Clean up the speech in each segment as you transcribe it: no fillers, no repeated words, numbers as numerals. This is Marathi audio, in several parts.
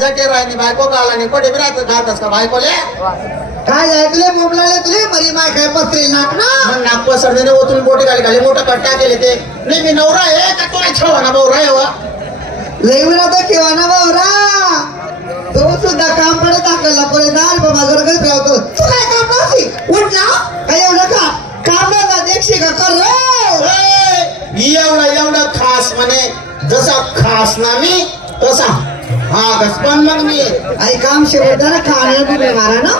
जटे राहिनी बायको गालानी कोठे बिरात घालतास का बायकोले काय ऐकले मोबलाले तुले मरी माय काय पत्रे नाक ना मग नाक पसरणे ओतून बोटे खाली खाली मोठा कट्टा केले ते नाही मी नवरा आहे का तुला छवाना भाऊरा आहे वा लईवरा तर केवाना बावरा तो सुद्धा काम पडत टाकला पुढे दार बाबा गरगत राहतो तू काय काम नव्हती उठ ना काय एवढं का काम ना देखशी का कर एवढा खास म्हणे जसा खास ना मी तसा हा घसपण मग मी आई काम शेवटला खाण्याला तुम्ही मारा ना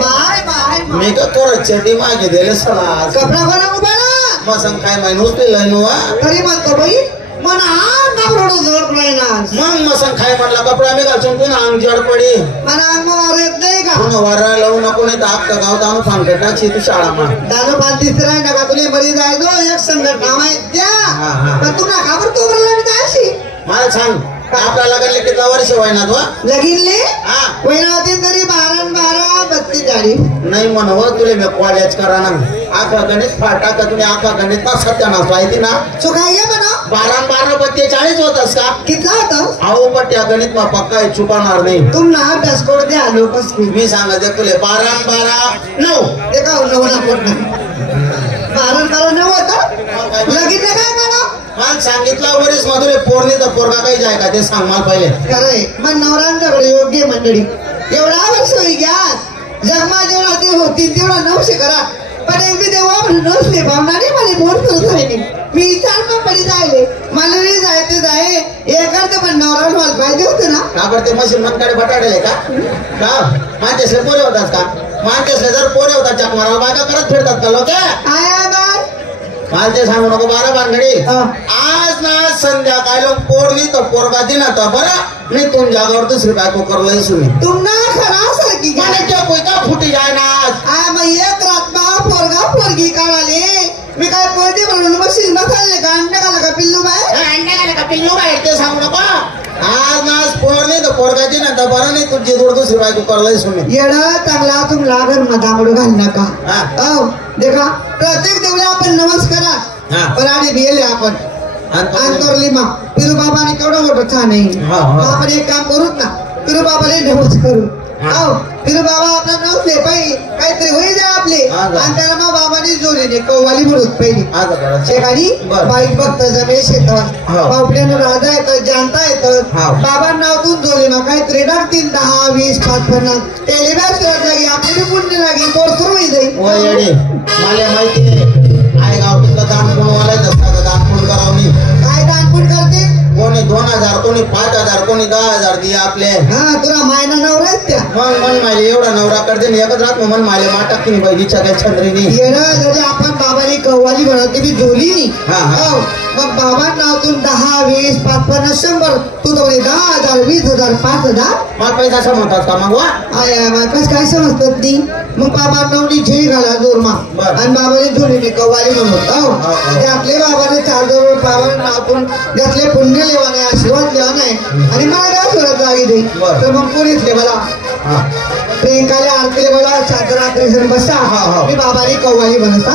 माय माय मी का करत चेटी मागे दिले सला कपडा बना उभा ना मग सांग काय माहिती उचलेलं नु तरी म्हणतो बाई मना नावरोड जोड राहिना मग मसन खाय म्हणला कपडा मी घालून पुन्हा अंग जड पडी मना अंग वारत नाही का पुन्हा वारा लावू नको नाही तर आपलं गाव जाऊन सांगत टाकशी तू शाळा मा दादा पाच तिसरा आहे ना तुला बरी जायचो एक संकट नाव आहे त्या पण तुला खबर तो बोलला मी काय अशी मला सांग आपला लग्न किती वर्ष व्हायना तो लगीनले वहिना होती तरी 12 32 झाली नाही म्हणव तुले मी कॉलेज करा ना आखा गणित फाटा का तुम्ही आखा गणित ना सत्यानाश माहिती ना चुकाय घे म्हणा 12 42 होतास का कितला होता अहो पट्ट्या गणित मा पक्का चुकाणार नाही तुमना अभ्यास कोड द्या लोकस मी सांगते तुले 12 9 ते का नवला कोड 12 9 होता लगीनले काय म्हणा मला सांगितलं वरीस मधुरे पोरणी तर पोरगा काही जाय का ते सांग मला पहिले खरंय मग नवरांच्याकडे योग्य मंडळी एवढा वर्ष होई घ्या जगमा जेवढा ते होती तेवढा 900 करा पण एक बी तेव्हा नसले भावनाने मला मोर करत आहे मी विचार पण पडी जायले मला नाही जायचे जाय एखादं पण नवरा मला पाहिजे होते ना का बरं ते मशीन मनकडे बटाडले का मानतेसले पोरे होतात का मानतेसले जर पोरे होतात चक मारायला बायका करत फिरतात का लोक मला ते सांगू नको 12 भानगडी आज ना संध्याकाळी पोरली तर पोरगा दिना तर बरं मी तुम जागावर दुसरी बायको करलोय सुनी तुमना खरा सारखी मला ते कोयता फुटी जाय ना मग एक रातमा पोरगा पोरगी काढाले मी काय पोरगी म्हणून मशीन बसायले का अंडा घाला का पिल्लू बाहेर ते सांगू नको आज ना पोरली तर पोरगा दिना तर बरं नाही तुझी जोड दुसरी बायको करलोय सुनी येडा चांगला तुमला घर मधामडू घाल नका देखा प्रत्येक देवला आपण नमस्कारा पण आणि गेले आपण अंतरली मा पिरू बाबाने केवढं मोठं छान आहे आपण एक काम करूत ना पिरू बाबाने नमस्कार करू पिरू बाबा आपला नवले पाहिजे काहीतरी होई जाय आपले आणि त्याला मग बाबाने जोडीने कव्वाली म्हणून पहिली एखादी बाईक बघत जमे शेतात बापड्यानं राजा येतं जानता येतं बाबा नावतून जोडे ना काहीतरी टाकतील 10 20 5 50 टेलिव्यास लागे आपली पुण्य लागे पोरसर होई जाईल मला माहिती आहे गाव तुला दान कोण वालायचं दान कोण करावं काय दानपूर करते कोणी 2000 कोणी 5000 कोणी 10000 दिले आपले तुला मायना नवरा त्या मग मन मायले एवढा नवरा करते एकच रात मन मायले माटा की बहिणीच्या काही छंद्रीनी जरी आपण बाबाने कव्वाली म्हणते मी जोली मग बाबा नावतून 10 20 5 50 100 तू तर 10,000 20,000 5,000 मग पैसा समजतात का मग कस काय समजतात ती मग बाबा नवनी झेल घाला जोरमा आणि बाबाने जोडीने कव्वाली म्हणत त्यातले बाबाने 4 बाबा नावतून त्यातले पुण्य लेवाने आशीर्वाद लेवा नाही आणि मला काय सुरत लागी दे तर मग कोणीच ले मला प्रियंकाला आरतीले मला 7 रात्री बसा मी बाबाने कव्वाली म्हणता